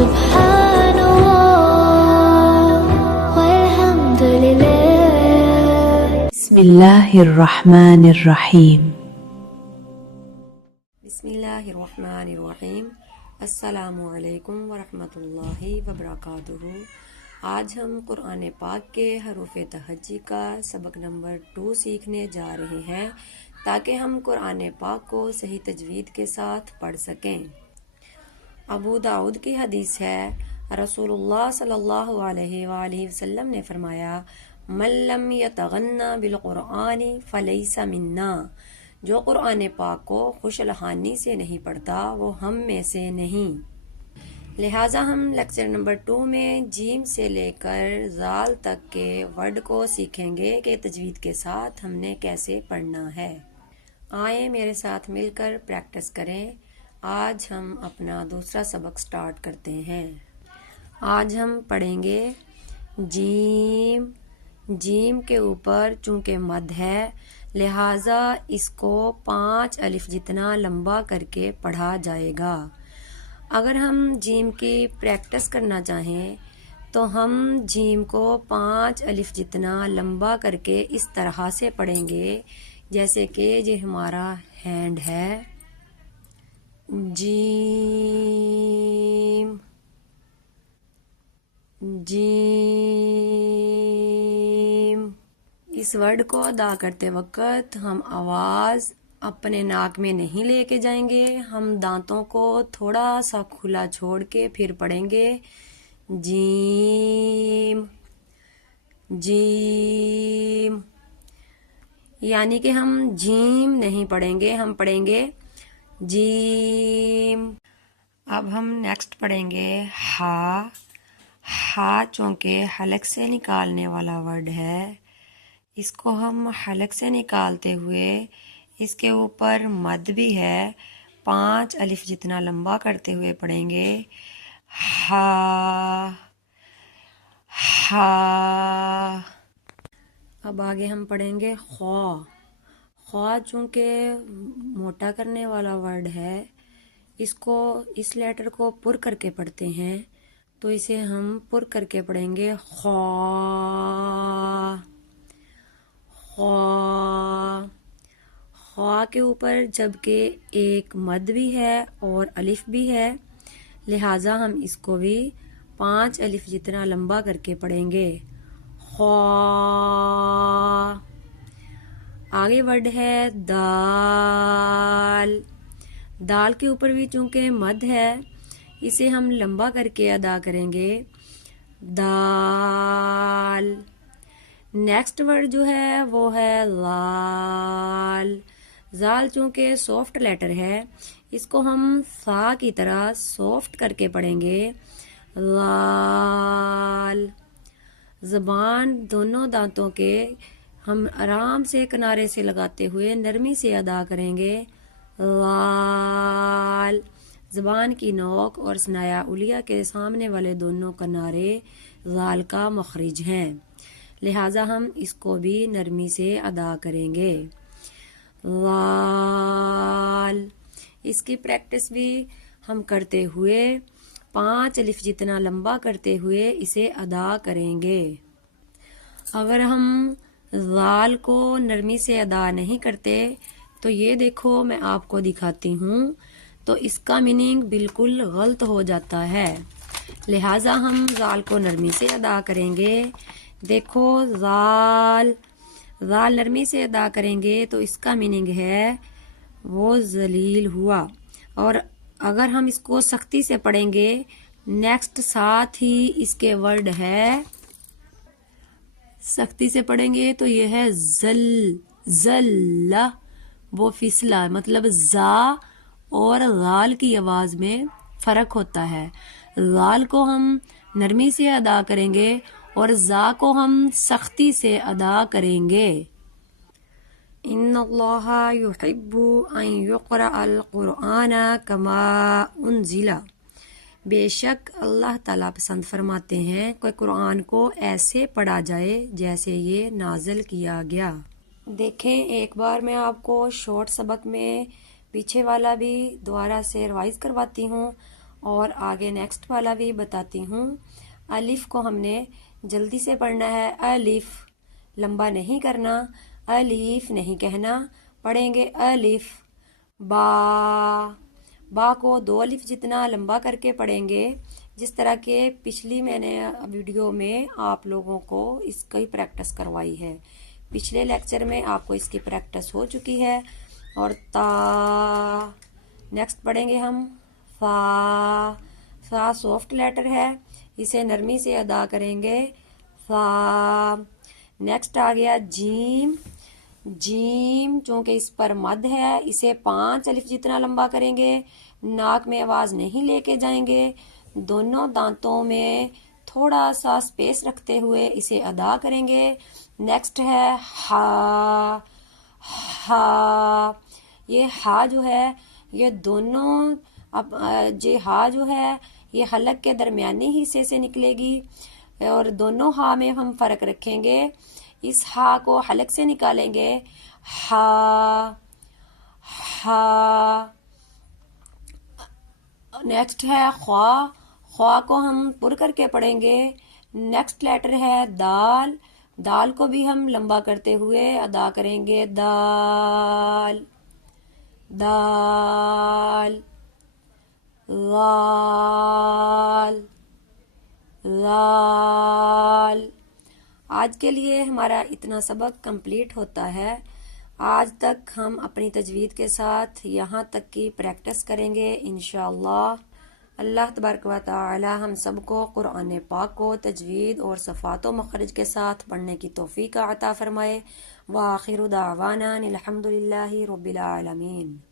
سبحان اللہ والحمد للہ۔ بسم اللہ الرحمن الرحیم۔ بسم اللہ الرحمن الرحیم۔ السلام علیکم ورحمۃ اللہ وبرکاتہ۔ آج ہم قرآن پاک کے حروف تہجی کا سبق نمبر 2 سیکھنے جا رہے ہیں تاکہ ہم قرآن پاک کو صحیح تجوید کے ساتھ پڑھ سکیں۔ ابو داؤد کی حدیث ہے، رسول اللہ صلی اللہ علیہ وآلہ وسلم نے فرمایا، من لم یتغنی بالقرآن فلیس منا، جو قرآن پاک کو خوش الحانی سے نہیں پڑھتا وہ ہم میں سے نہیں۔ لہٰذا ہم لیکچر نمبر 2 میں جیم سے لے کر زال تک کے ورڈ کو سیکھیں گے کہ تجوید کے ساتھ ہم نے کیسے پڑھنا ہے۔ آئیں میرے ساتھ مل کر پریکٹس کریں۔ آج ہم اپنا دوسرا سبق سٹارٹ کرتے ہیں۔ آج ہم پڑھیں گے جیم۔ جیم کے اوپر چونکہ مد ہے لہٰذا اس کو 5 الف جتنا لمبا کر کے پڑھا جائے گا۔ اگر ہم جیم کی پریکٹس کرنا چاہیں تو ہم جیم کو 5 الف جتنا لمبا کر کے اس طرح سے پڑھیں گے جیسے کہ یہ ہمارا ہینڈ ہے، جیم جیم۔ اس ورڈ کو ادا کرتے وقت ہم آواز اپنے ناک میں نہیں لے کے جائیں گے، ہم دانتوں کو تھوڑا سا کھلا چھوڑ کے پھر پڑھیں گے جیم جیم، یعنی کہ ہم جیم نہیں پڑھیں گے، ہم پڑھیں گے جیم۔ اب ہم نیکسٹ پڑھیں گے ہا۔ ہا چونکہ حلق سے نکالنے والا ورڈ ہے، اس کو ہم حلق سے نکالتے ہوئے اس کے اوپر مد بھی ہے، 5 الف جتنا لمبا کرتے ہوئے پڑھیں گے ہا ہا۔ اب آگے ہم پڑھیں گے خوا۔ خوا چونکہ موٹا کرنے والا ورڈ ہے، اس لیٹر کو پر کر کے پڑھتے ہیں تو اسے ہم پر کر کے پڑھیں گے خوا خوا۔ خوا کے اوپر جبکہ ایک مد بھی ہے اور الف بھی ہے لہٰذا ہم اس کو بھی 5 الف جتنا لمبا کر کے پڑھیں گے خوا۔ آگے ورڈ ہے دال۔ دال کے اوپر بھی چونکہ مد ہے اسے ہم لمبا کر کے ادا کریں گے دال۔ نیکسٹ ورڈ جو ہے وہ ہے لال۔ زال چونکہ سافٹ لیٹر ہے اس کو ہم سا کی طرح سافٹ کر کے پڑھیں گے لال۔ زبان دونوں دانتوں کے ہم آرام سے کنارے سے لگاتے ہوئے نرمی سے ادا کریں گے لال۔ زبان کی نوک اور ثنایا علیہ کے سامنے والے دونوں کنارے لال کا مخرج ہیں لہٰذا ہم اس کو بھی نرمی سے ادا کریں گے لال۔ اس کی پریکٹس بھی ہم کرتے ہوئے 5 الف جتنا لمبا کرتے ہوئے اسے ادا کریں گے۔ اگر ہم لال کو نرمی سے ادا نہیں کرتے تو یہ دیکھو میں آپ کو دکھاتی ہوں تو اس کا میننگ بالکل غلط ہو جاتا ہے، لہٰذا ہم زال کو نرمی سے ادا کریں گے۔ دیکھو زال، زال نرمی سے ادا کریں گے تو اس کا میننگ ہے وہ ذلیل ہوا، اور اگر ہم اس کو سختی سے پڑھیں گے نیکسٹ ساتھ ہی اس کے ورڈ ہے، سختی سے پڑھیں گے تو یہ ہے زل زل، وہ فسلا، مطلب زا اور غال کی آواز میں فرق ہوتا ہے۔ غال کو ہم نرمی سے ادا کریں گے اور زا کو ہم سختی سے ادا کریں گے۔ ان اللہ یحب ان یقرأ القرآن کما انزل، بے شک اللہ تعالیٰ پسند فرماتے ہیں کہ قرآن کو ایسے پڑھا جائے جیسے یہ نازل کیا گیا۔ دیکھیں ایک بار میں آپ کو شارٹ سبق میں پیچھے والا بھی دوبارہ سے ریوائز کرواتی ہوں اور آگے نیکسٹ والا بھی بتاتی ہوں۔ الف کو ہم نے جلدی سے پڑھنا ہے، الف لمبا نہیں کرنا، الف نہیں کہنا، پڑھیں گے الف۔ با، با کو 2 الف جتنا لمبا کر کے پڑھیں گے، جس طرح کہ پچھلی میں نے ویڈیو میں آپ لوگوں کو اس کی پریکٹس کروائی ہے، پچھلے لیکچر میں آپ کو اس کی پریکٹس ہو چکی ہے۔ اور تا، نیکسٹ پڑھیں گے ہم فا، فا سافٹ لیٹر ہے، اسے نرمی سے ادا کریں گے، فا۔ نیکسٹ آ گیا جیم، جیم چونکہ اس پر مد ہے، اسے 5 الف جتنا لمبا کریں گے، ناک میں آواز نہیں لے کے جائیں گے، دونوں دانتوں میں تھوڑا سا سپیس رکھتے ہوئے اسے ادا کریں گے۔ نیکسٹ ہے ہا، ہا، یہ ہا جو ہے یہ دونوں یہ ہا جو ہے یہ حلق کے درمیانی حصے سے نکلے گی، اور دونوں ہا میں ہم فرق رکھیں گے، اس ہا کو حلق سے نکالیں گے، ہا، ہا۔ نیکسٹ ہے خوا، خوا کو ہم پر کر کے پڑھیں گے۔ نیکسٹ لیٹر ہے دال، دال کو بھی ہم لمبا کرتے ہوئے ادا کریں گے، دال، دال، غال، غال۔ آج کے لیے ہمارا اتنا سبق کمپلیٹ ہوتا ہے۔ آج تک ہم اپنی تجوید کے ساتھ یہاں تک کی پریکٹس کریں گے انشاءاللہ۔ اللہ تبارک و تعالی ہم سب کو قرآن پاک کو تجوید اور صفات و مخرج کے ساتھ پڑھنے کی توفیق عطا فرمائے۔ وآخر دعوانا الحمد للہ رب العالمین۔